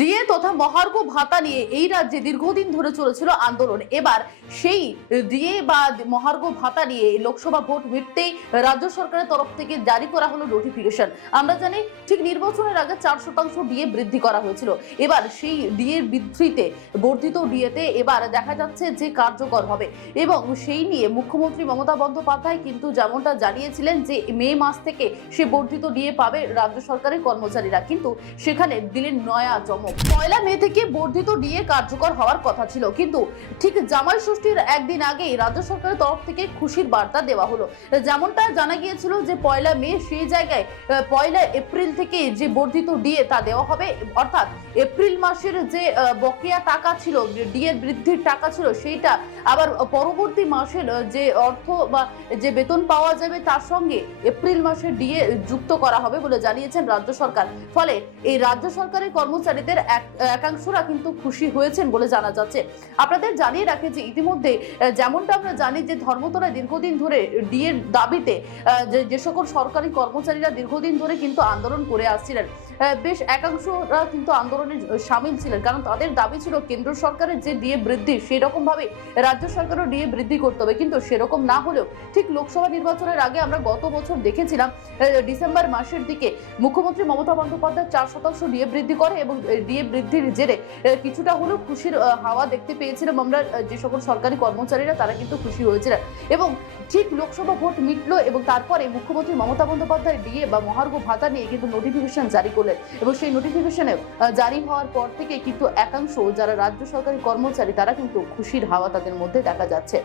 DA তথা মহার্ঘ ভাতা নিয়ে এই রাজ্যে দীর্ঘদিন ধরে চলেছিল আন্দোলন। এবার সেই ডিএ বা মহার্ঘ ভাতা নিয়ে লোকসভা ভোট মিটতেই রাজ্য সরকারের তরফ থেকে জারি করা হলো নোটিফিকেশন। আমরা জানি ঠিক নির্বাচনের আগে 4% ডিএ বৃদ্ধি করা হয়েছিল। এবার সেই ডিএর বৃদ্ধিতে বর্ধিত ডিএতে এবার দেখা যাচ্ছে যে কার্যকর হবে এবং সেই নিয়ে মুখ্যমন্ত্রী মমতা বন্দ্যোপাধ্যায় কিন্তু যেমনটা জানিয়েছিলেন যে মে মাস থেকে সে বর্ধিত ডিএ পাবে রাজ্য সরকারের কর্মচারীরা, কিন্তু সেখানে দিলেন নয়া চমক। 1 মে থেকে বর্ধিত ডিএ কার্যকর হওয়ার কথা ছিল, কিন্তু ঠিক জামাই ষষ্ঠীর একদিন আগেই রাজ্য সরকারের তরফ থেকে খুশির বার্তা দেওয়া হলো। যেমনটা জানা গিয়েছিল যে 1 মে সেই জায়গায় 1 এপ্রিল থেকে যে বর্ধিত ডিএ তা দেওয়া হবে, অর্থাৎ এপ্রিল মাসের যে বকেয়া টাকা ছিল, ডিএ বৃদ্ধির টাকা ছিল, সেইটা আবার পরবর্তী মাসের যে অর্থ বা যে বেতন পাওয়া যাবে তার সঙ্গে এপ্রিল মাসের ডিএ যুক্ত করা হবে বলে জানিয়েছেন রাজ্য সরকার। ফলে এই রাজ্য সরকারের কর্মচারীদের একাংশরা কিন্তু খুশি হয়েছেন বলে জানা যাচ্ছে। আপনাদের জানিয়ে রাখে যে ইতিমধ্যে যেমনটা আমরা জানি যে ধর্মতলায় দীর্ঘদিন ধরে ডিএর দাবিতে যে সকল সরকারি কর্মচারীরা দীর্ঘদিন ধরে কিন্তু আন্দোলন করে আসছিলেন, বেশ একাংশরা কিন্তু আন্দোলনে সামিল ছিলেন, কারণ তাদের দাবি ছিল কেন্দ্র সরকারের যে ডিএ বৃদ্ধি সেই রকম ভাবে রাজ্য সরকারও ডিএ বৃদ্ধি করতে হবে। কিন্তু সেরকম না হলেও ঠিক লোকসভা নির্বাচনের আগে আমরা গত বছর দেখেছিলাম ডিসেম্বর মাসের দিকে মুখ্যমন্ত্রী মমতা বন্দ্যোপাধ্যায় 4% ডিএ বৃদ্ধি করে এবং ডিএ বৃদ্ধির জেরে কিছুটা হলেও খুশির হাওয়া দেখতে পেয়েছিলাম আমরা। যে সকল সরকারি কর্মচারীরা তারা কিন্তু খুশি হয়েছিলেন এবং ঠিক লোকসভা ভোট মিটলো এবং তারপরে মুখ্যমন্ত্রী মমতা বন্দ্যোপাধ্যায় ডিএ বা মহার্ঘ ভাতা নিয়ে কিন্তু নোটিফিকেশন জারি করলেন এবং সেই নোটিফিকেশনে জারি হওয়ার পর থেকে কিন্তু একাংশ যারা রাজ্য সরকারি কর্মচারী তারা কিন্তু খুশির হাওয়া তাদের মধ্যে দেখা যাচ্ছে।